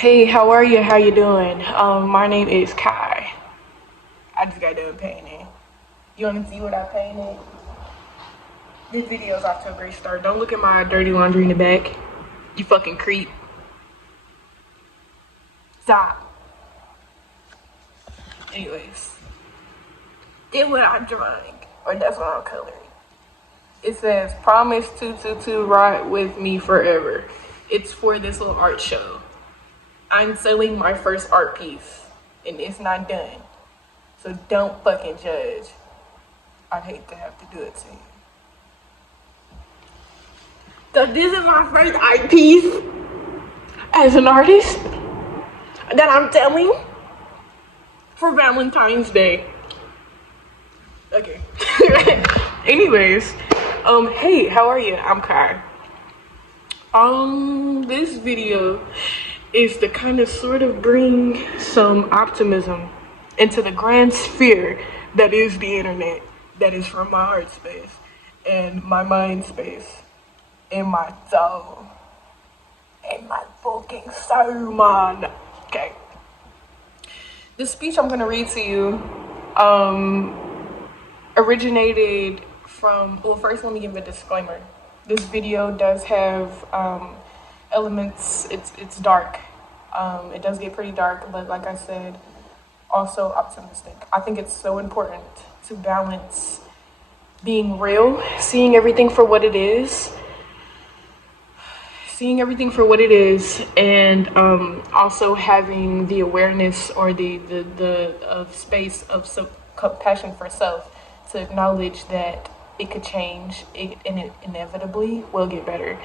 Hey, how are you? How you doing? My name is Kai. I just got done painting. You want to see what I painted? This video's off to a great start. Don't look at my dirty laundry in the back. You fucking creep. Stop. Anyways, then what I'm drawing, or that's what I'm coloring. It says, "Promise 222 ride with me forever." It's for this little art show. I'm selling my first art piece, and it's not done. So don't fucking judge. I'd hate to have to do it to you. So this is my first art piece as an artist that I'm selling for Valentine's Day. Okay. Anyways, hey, how are you? I'm Kai. This video is to kind of sort of bring some optimism into the grand sphere that is the internet, that is from my heart space and my mind space and my soul and my fucking soul, man. Okay. The speech I'm gonna read to you originated from, well, first let me give a disclaimer. This video does have elements, it's dark. It does get pretty dark, but like I said, also optimistic. I think it's so important to balance being real, seeing everything for what it is, and also having the awareness or the space of compassion for self to acknowledge that it could change and it inevitably will get better.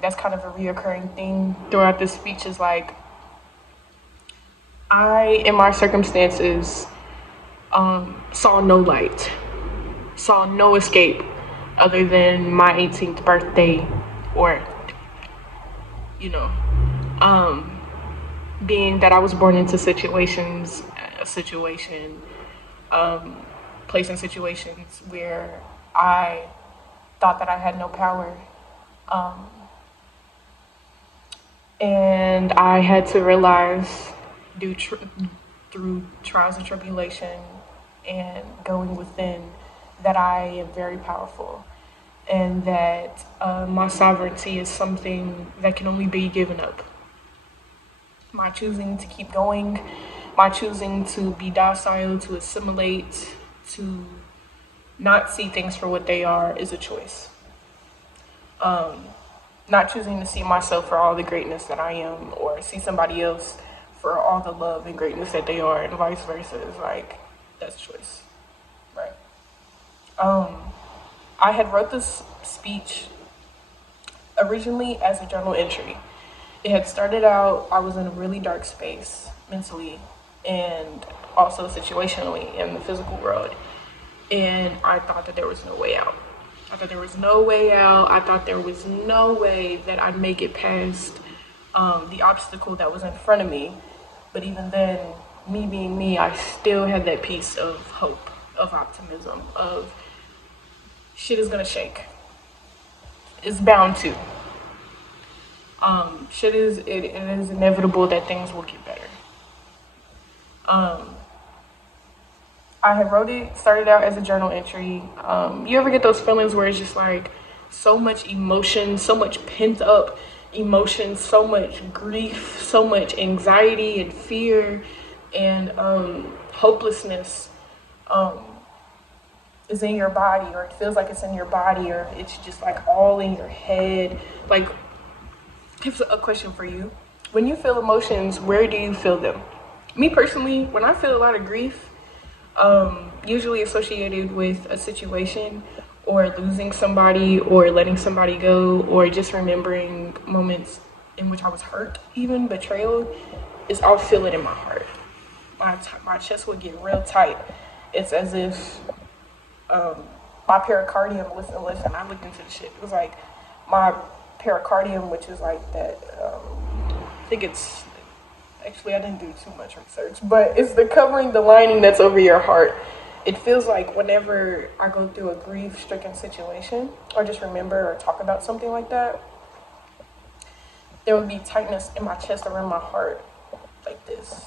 That's kind of a reoccurring thing throughout this speech, is like, I, in my circumstances, saw no light, saw no escape other than my 18th birthday, or, you know, being that I was born into placed in situations where I thought that I had no power. And I had to realize through trials and tribulation and going within that I am very powerful, and that my sovereignty is something that can only be given up. My choosing to keep going, my choosing to be docile, to assimilate, to not see things for what they are, is a choice. Not choosing to see myself for all the greatness that I am, or see somebody else for all the love and greatness that they are, and vice versa, is like, that's a choice, right? I had wrote this speech originally as a journal entry. It had started out, I was in a really dark space mentally and also situationally in the physical world. And I thought that there was no way out. I thought there was no way that I'd make it past the obstacle that was in front of me. But even then, me being me, I still had that piece of hope, of optimism, of shit is gonna shake. It's bound to. It is inevitable that things will get better. I had started out as a journal entry. You ever get those feelings where it's just like so much emotion, so much pent up emotion, so much grief, so much anxiety and fear and hopelessness is in your body, or it feels like it's in your body, or it's just like all in your head. Like, here's a question for you. When you feel emotions, where do you feel them? Me personally, when I feel a lot of grief, usually associated with a situation or losing somebody or letting somebody go, or just remembering moments in which I was hurt, even betrayal, is I'll feel it in my heart. My chest would get real tight. It's as if my pericardium, listen, I looked into the shit. It was like my pericardium, which is like that, I think it's, actually I didn't do too much research, but it's the covering, the lining that's over your heart. It feels like whenever I go through a grief-stricken situation, or just remember or talk about something like that, there would be tightness in my chest around my heart, like this.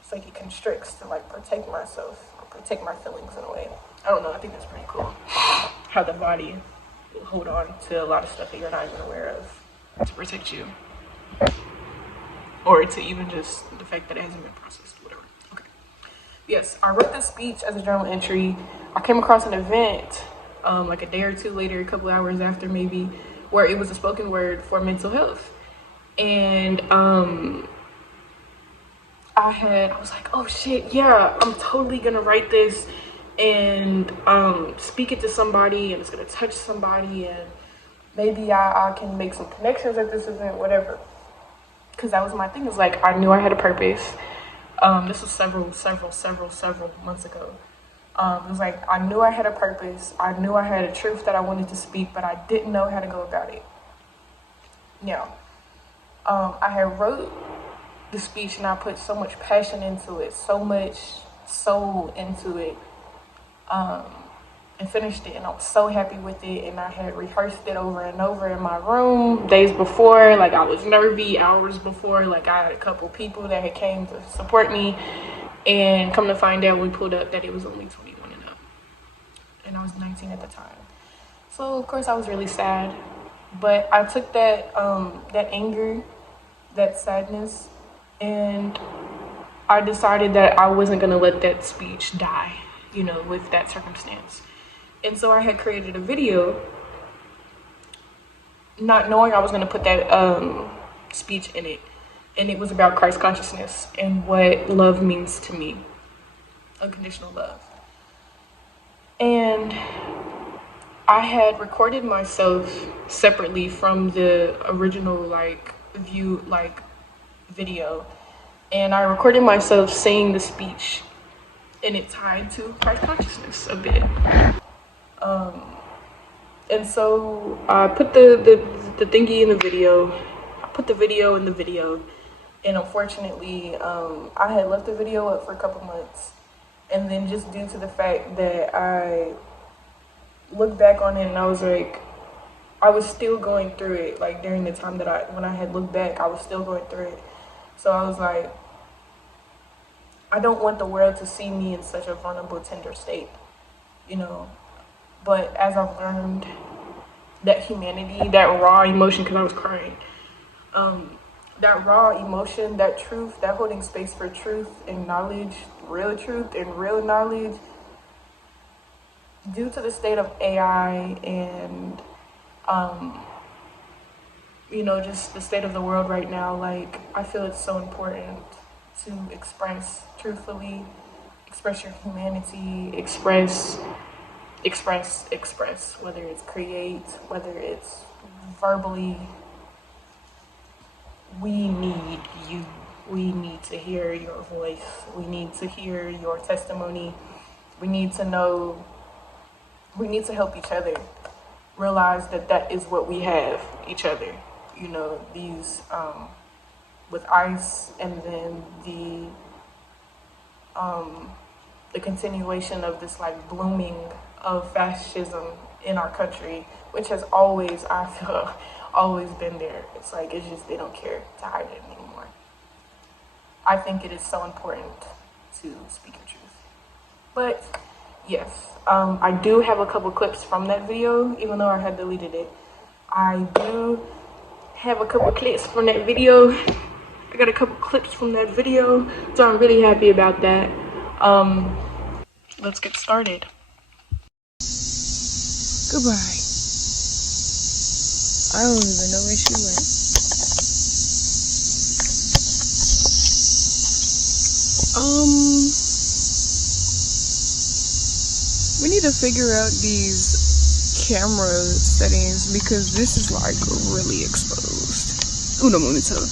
It's like it constricts to like protect myself, protect my feelings in a way. I don't know, I think that's pretty cool. How the body will hold on to a lot of stuff that you're not even aware of to protect you. Or to even just the fact that it hasn't been processed, whatever. Okay. Yes, I wrote this speech as a journal entry. I came across an event like a day or two later, a couple hours after maybe, where it was a spoken word for mental health. And I was like, oh shit, yeah, I'm totally gonna write this and speak it to somebody, and it's gonna touch somebody, and maybe I can make some connections at this event, whatever. Because that was my thing. It's like I knew I had a purpose. This was several months ago. It was like I knew I had a purpose. I knew I had a truth that I wanted to speak, but I didn't know how to go about it. Now, I had wrote the speech and I put so much passion into it, so much soul into it, and finished it, and I was so happy with it. And I had rehearsed it over and over in my room days before. Like I was nervy hours before. Like I had a couple people that had came to support me, and come to find out, we pulled up that it was only 21 and up, and I was 19 at the time. So of course I was really sad, but I took that that anger, that sadness, and I decided that I wasn't gonna let that speech die, you know, with that circumstance. And so I had created a video, not knowing I was gonna put that speech in it. And it was about Christ consciousness and what love means to me, unconditional love. And I had recorded myself separately from the original video, and I recorded myself saying the speech, and it tied to Christ consciousness a bit. And so I put the thingy in the video. I put the video in the video, and unfortunately, I had left the video up for a couple months, and then just due to the fact that I looked back on it and I was like, I was still going through it. Like during the time that when I had looked back, I was still going through it. So I was like, I don't want the world to see me in such a vulnerable, tender state, you know. But as I've learned that humanity, that raw emotion, because I was crying, that raw emotion, that truth, that holding space for truth and knowledge, real truth and real knowledge, due to the state of AI and, you know, just the state of the world right now, like, I feel it's so important to express truthfully, express your humanity, express, whether it's create, whether it's verbally. We need you. We need to hear your voice. We need to hear your testimony. We need to know, we need to help each other realize that that is what we have, each other. You know, these, with ICE, and then the continuation of this like blooming of fascism in our country, which has always, I feel, always been there. It's like, it's just, they don't care to hide it anymore. I think it is so important to speak your truth. But yes, I do have a couple clips from that video, even though I had deleted it. I do have a couple clips from that video. I got a couple clips from that video, so I'm really happy about that. Let's get started. Goodbye. I don't even know where she went. We need to figure out these camera settings because this is like really exposed. Uno momento.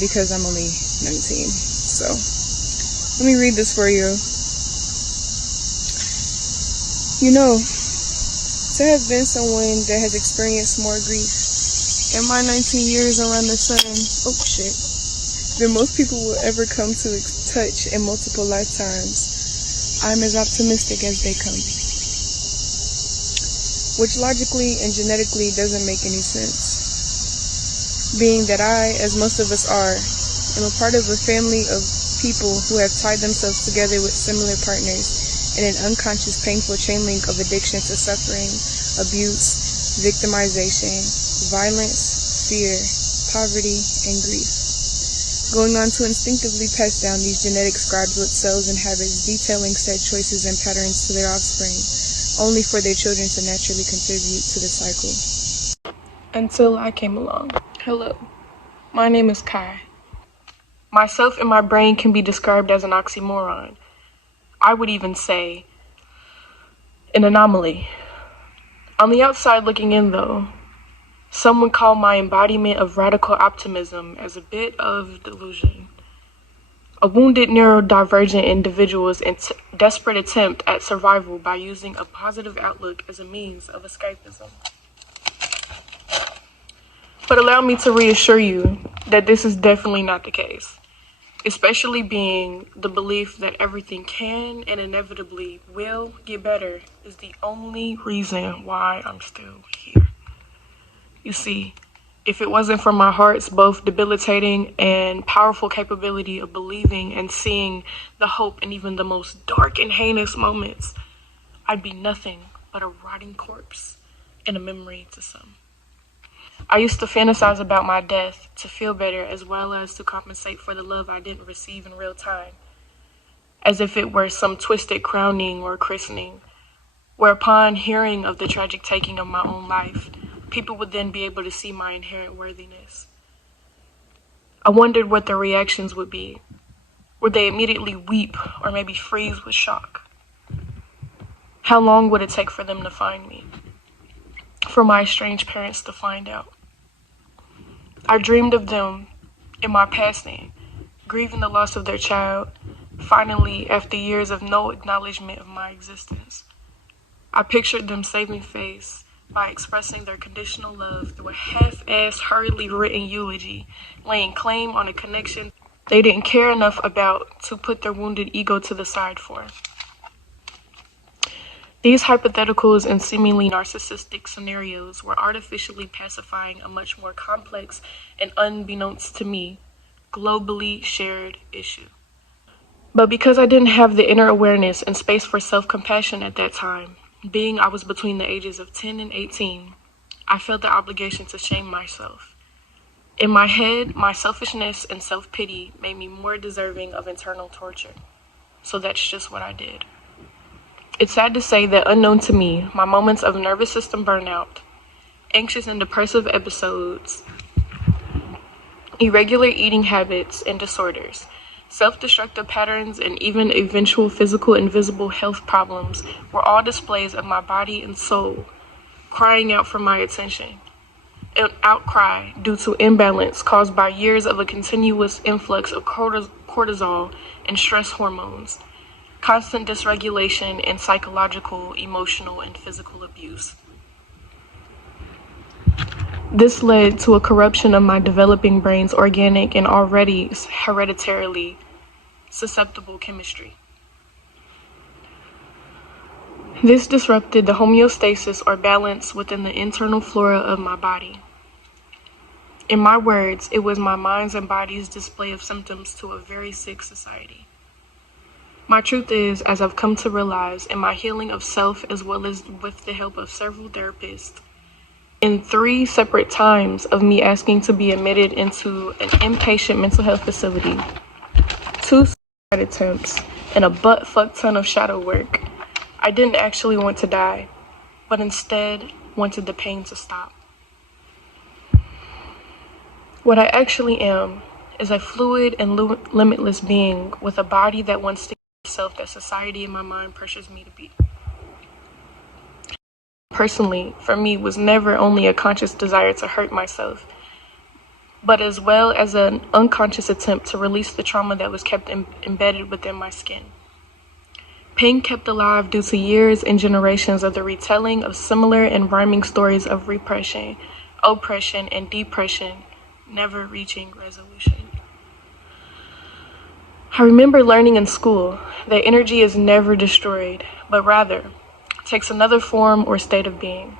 Because I'm only 19. So let me read this for you. You know, to have been someone that has experienced more grief in my 19 years around the sun, oh shit, than most people will ever come to touch in multiple lifetimes, I'm as optimistic as they come. Which logically and genetically doesn't make any sense. being that I, as most of us are, am a part of a family of people who have tied themselves together with similar partners in an unconscious, painful chain link of addiction to suffering, abuse, victimization, violence, fear, poverty, and grief. Going on to instinctively pass down these genetic scribes with cells and habits detailing said choices and patterns to their offspring, only for their children to naturally contribute to the cycle. Until I came along. Hello, my name is Kai. Myself and my brain can be described as an oxymoron. I would even say an anomaly. On the outside looking in though, some would call my embodiment of radical optimism as a bit of delusion. A wounded neurodivergent individual's desperate attempt at survival by using a positive outlook as a means of escapism. But allow me to reassure you that this is definitely not the case, especially being the belief that everything can and inevitably will get better is the only reason why I'm still here. You see, if it wasn't for my heart's both debilitating and powerful capability of believing and seeing the hope in even the most dark and heinous moments, I'd be nothing but a rotting corpse and a memory to some. I used to fantasize about my death to feel better as well as to compensate for the love I didn't receive in real time, as if it were some twisted crowning or christening, where upon hearing of the tragic taking of my own life, people would then be able to see my inherent worthiness. I wondered what their reactions would be. Would they immediately weep or maybe freeze with shock? How long would it take for them to find me? For my estranged parents to find out? I dreamed of them in my passing, grieving the loss of their child, finally after years of no acknowledgement of my existence. I pictured them saving face by expressing their conditional love through a half-assed, hurriedly written eulogy, laying claim on a connection they didn't care enough about to put their wounded ego to the side for. These hypotheticals and seemingly narcissistic scenarios were artificially pacifying a much more complex and, unbeknownst to me, globally shared issue. But because I didn't have the inner awareness and space for self-compassion at that time, being I was between the ages of 10 and 18, I felt the obligation to shame myself. In my head, my selfishness and self-pity made me more deserving of internal torture. So that's just what I did. It's sad to say that unknown to me, my moments of nervous system burnout, anxious and depressive episodes, irregular eating habits and disorders, self-destructive patterns, and even eventual physical and visible health problems were all displays of my body and soul crying out for my attention. An outcry due to imbalance caused by years of a continuous influx of cortisol and stress hormones, constant dysregulation, and psychological, emotional, and physical abuse. This led to a corruption of my developing brain's organic and already hereditarily susceptible chemistry. This disrupted the homeostasis or balance within the internal flora of my body. In my words, it was my mind's and body's display of symptoms to a very sick society. My truth is, as I've come to realize in my healing of self as well as with the help of several therapists, in 3 separate times of me asking to be admitted into an inpatient mental health facility, 2 suicide attempts, and a butt-fuck ton of shadow work, I didn't actually want to die, but instead wanted the pain to stop. What I actually am is a fluid and limitless being with a body that wants to be self that society and my mind pressures me to be. Personally, for me, was never only a conscious desire to hurt myself, but as well as an unconscious attempt to release the trauma that was kept embedded within my skin. Pain kept alive due to years and generations of the retelling of similar and rhyming stories of repression, oppression, and depression, never reaching resolution. I remember learning in school that energy is never destroyed, but rather takes another form or state of being.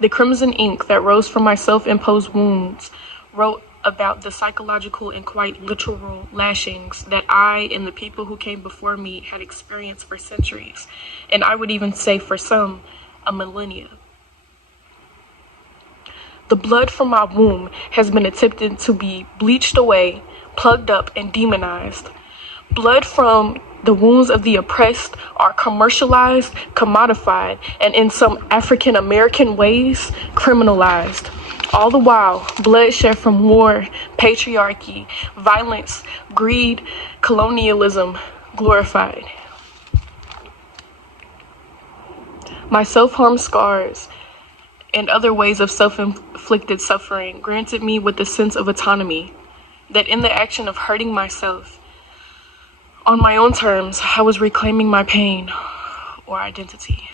The crimson ink that rose from my self-imposed wounds wrote about the psychological and quite literal lashings that I and the people who came before me had experienced for centuries, and I would even say for some, a millennia. The blood from my womb has been attempted to be bleached away, plugged up, and demonized. Blood from the wounds of the oppressed are commercialized, commodified, and in some African American ways, criminalized. All the while, bloodshed from war, patriarchy, violence, greed, colonialism glorified. My self-harm scars and other ways of self-inflicted suffering granted me with a sense of autonomy, that in the action of hurting myself, on my own terms, I was reclaiming my pain or identity.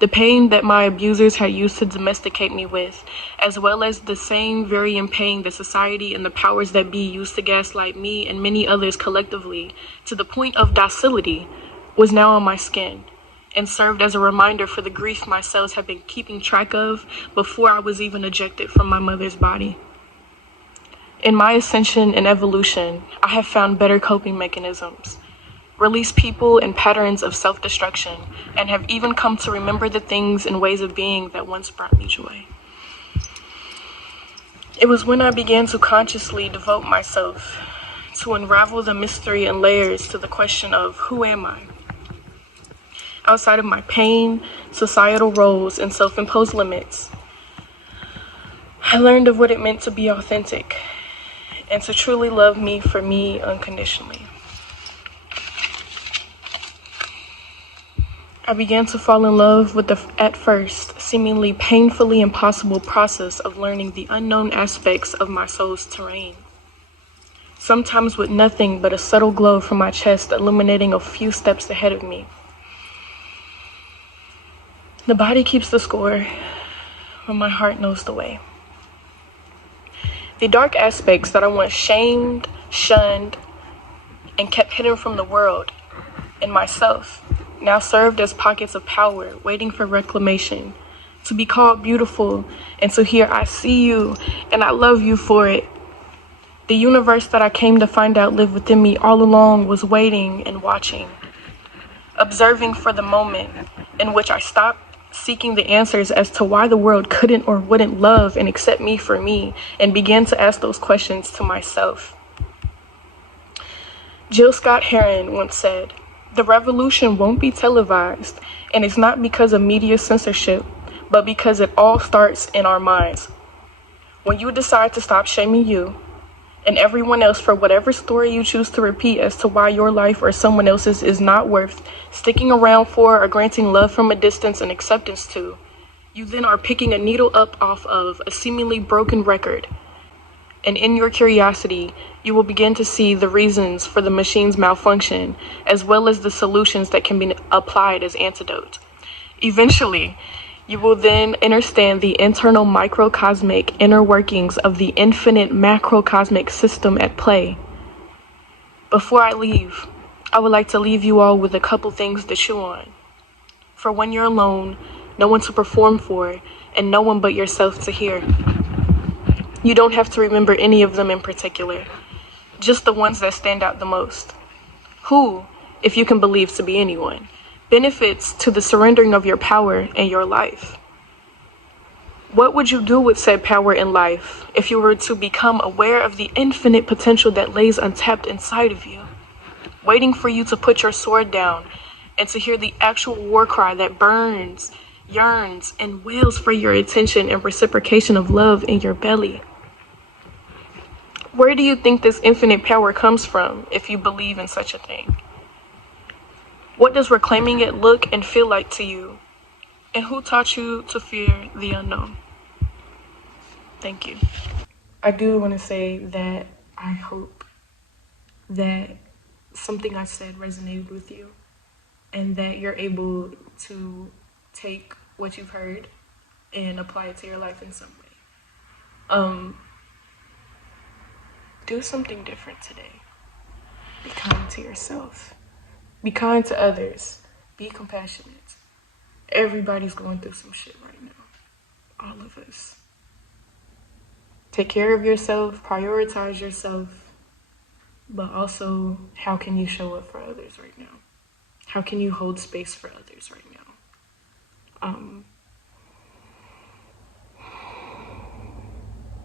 The pain that my abusers had used to domesticate me with, as well as the same varying pain that society and the powers that be used to gaslight me and many others collectively to the point of docility, was now on my skin and served as a reminder for the grief my cells had been keeping track of before I was even ejected from my mother's body. In my ascension and evolution, I have found better coping mechanisms, released people and patterns of self-destruction, and have even come to remember the things and ways of being that once brought me joy. It was when I began to consciously devote myself to unravel the mystery and layers to the question of who am I? Outside of my pain, societal roles, and self-imposed limits, I learned of what it meant to be authentic and to truly love me for me unconditionally. I began to fall in love with the, at first, seemingly painfully impossible process of learning the unknown aspects of my soul's terrain. Sometimes with nothing but a subtle glow from my chest illuminating a few steps ahead of me. The body keeps the score, but my heart knows the way. The dark aspects that I once shamed, shunned, and kept hidden from the world and myself now served as pockets of power waiting for reclamation, to be called beautiful and to hear I see you and I love you for it. The universe that I came to find out lived within me all along was waiting and watching, observing for the moment in which I stopped seeking the answers as to why the world couldn't or wouldn't love and accept me for me, and began to ask those questions to myself. Jill Scott Heron once said, "The revolution won't be televised, and it's not because of media censorship, but because it all starts in our minds. When you decide to stop shaming you and everyone else for whatever story you choose to repeat as to why your life or someone else's is not worth sticking around for or granting love from a distance and acceptance to, you then are picking a needle up off of a seemingly broken record. And in your curiosity, you will begin to see the reasons for the machine's malfunction, as well as the solutions that can be applied as antidote. Eventually, you will then understand the internal microcosmic inner workings of the infinite macrocosmic system at play. Before I leave, I would like to leave you all with a couple things to chew on. For when you're alone, no one to perform for, and no one but yourself to hear. You don't have to remember any of them in particular, just the ones that stand out the most. Who, if you can believe to be anyone, benefits to the surrendering of your power and your life? What would you do with said power in life if you were to become aware of the infinite potential that lays untapped inside of you, waiting for you to put your sword down and to hear the actual war cry that burns, yearns, and wails for your attention and reciprocation of love in your belly? Where do you think this infinite power comes from if you believe in such a thing? What does reclaiming it look and feel like to you? And who taught you to fear the unknown? Thank you. I do want to say that I hope that something I said resonated with you and that you're able to take what you've heard and apply it to your life in some way. Do something different today. Be kind to yourself. Be kind to others. Be compassionate. Everybody's going through some shit right now. All of us. Take care of yourself, prioritize yourself, but also, how can you show up for others right now? How can you hold space for others right now?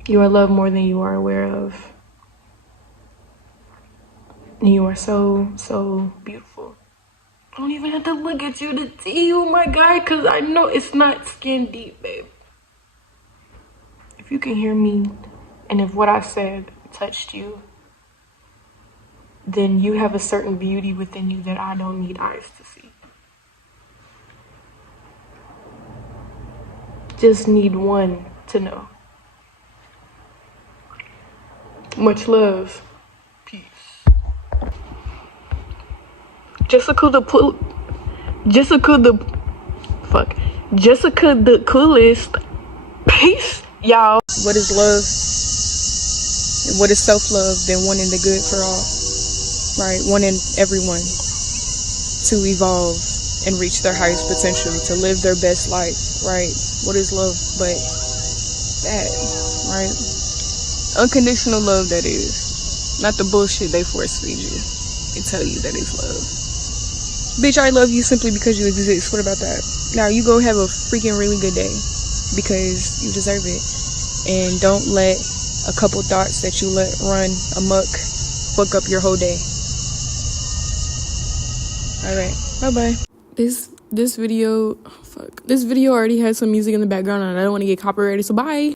You are loved more than you are aware of. And you are so, so beautiful. I don't even have to look at you to see you, my guy, because I know it's not skin deep, babe. If you can hear me, and if what I said touched you, then you have a certain beauty within you that I don't need eyes to see. Just need one to know. Much love. Peace. Jessica the coolest. Peace, y'all. What is love? And what is self-love than wanting the good for all? Right? Wanting everyone to evolve and reach their highest potential, to live their best life, right? What is love but that, right? Unconditional love, that is. Not the bullshit they force feed you and tell you that it's love. Bitch, I love you simply because you exist. What about that? Now you go have a freaking really good day because you deserve it. And don't let a couple thoughts that you let run amok fuck up your whole day. Alright, bye-bye. This video already has some music in the background and I don't want to get copyrighted, so bye.